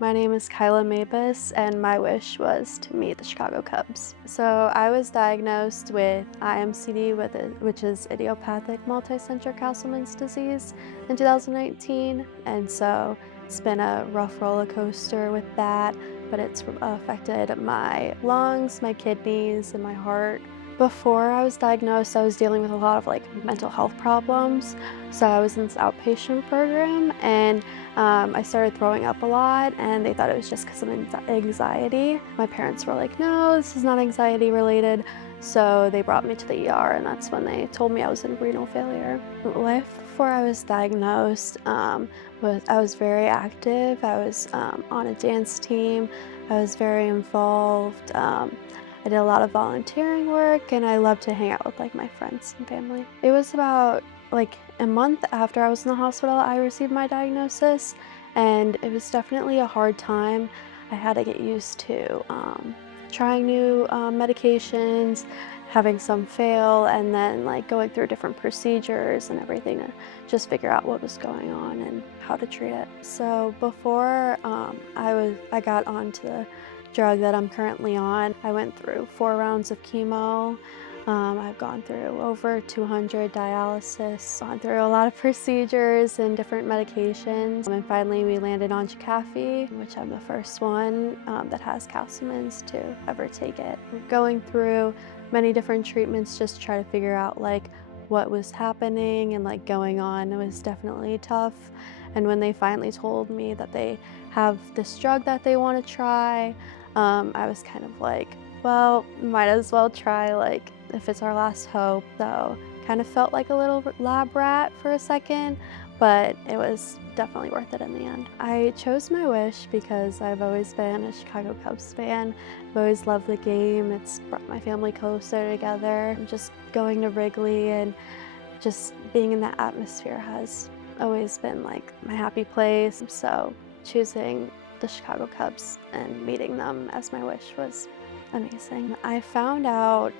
My name is Kyla Mabus, and my wish was to meet the Chicago Cubs. So I was diagnosed with IMCD, which is idiopathic multicentric Castleman's disease, in 2019. And so it's been a rough roller coaster with that, but it's affected my lungs, my kidneys, and my heart. Before I was diagnosed, I was dealing with a lot of mental health problems. So I was in this outpatient program, and I started throwing up a lot, and they thought it was just because of anxiety. My parents were like, no, this is not anxiety related. So they brought me to the ER, and that's when they told me I was in renal failure. Life before I was diagnosed I was very active. I was on a dance team. I was very involved. I did a lot of volunteering work, and I loved to hang out with my friends and family. It was about a month after I was in the hospital, I received my diagnosis, and it was definitely a hard time. I had to get used to trying new medications, having some fail, and then going through different procedures and everything to just figure out what was going on and how to treat it. So before I got onto the drug that I'm currently on, I went through 4 rounds of chemo. I've gone through over 200 dialysis, gone through a lot of procedures and different medications. And finally we landed on Jakafi, which I'm the first one that has Castleman's to ever take it. Going through many different treatments just to try to figure out what was happening and going on. It was definitely tough. And when they finally told me that they have this drug that they want to try, I was kind of like, well, might as well try if it's our last hope. So kind of felt like a little lab rat for a second, but it was definitely worth it in the end. I chose my wish because I've always been a Chicago Cubs fan. I've always loved the game. It's brought my family closer together. Just going to Wrigley and just being in that atmosphere has always been my happy place. So choosing the Chicago Cubs and meeting them as my wish was amazing. I found out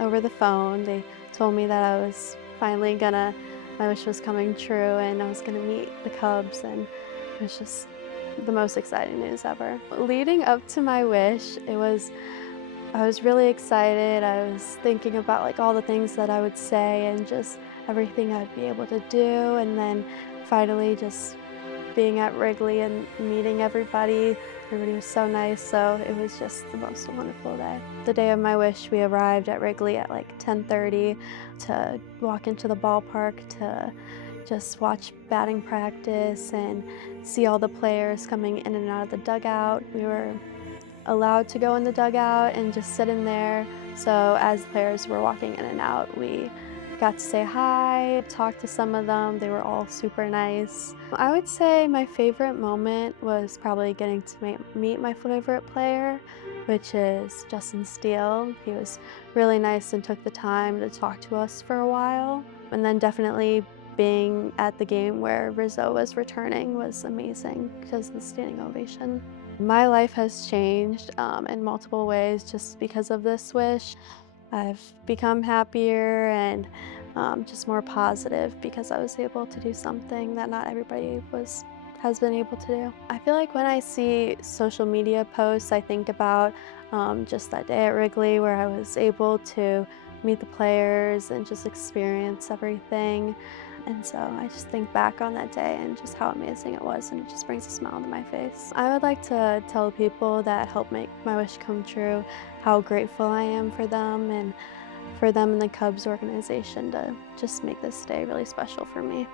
over the phone. They told me that I was finally my wish was coming true, and I was gonna meet the Cubs, and it was just the most exciting news ever. Leading up to my wish, I was really excited. I was thinking about all the things that I would say and just everything I'd be able to do, and then finally just being at Wrigley and meeting everybody. Everybody was so nice, so it was just the most wonderful day. The day of my wish, we arrived at Wrigley at 10:30 to walk into the ballpark to just watch batting practice and see all the players coming in and out of the dugout. We were allowed to go in the dugout and just sit in there. So as players were walking in and out, we got to say hi, talk to some of them. They were all super nice. I would say my favorite moment was probably getting to meet my favorite player, which is Justin Steele. He was really nice and took the time to talk to us for a while. And then definitely being at the game where Rizzo was returning was amazing because of the standing ovation. My life has changed in multiple ways just because of this wish. I've become happier and just more positive because I was able to do something that not everybody has been able to do. I feel like when I see social media posts, I think about just that day at Wrigley where I was able to meet the players and just experience everything. And so I just think back on that day and just how amazing it was, and it just brings a smile to my face. I would like to tell people that helped make my wish come true how grateful I am for them and for them and the Cubs organization to just make this day really special for me.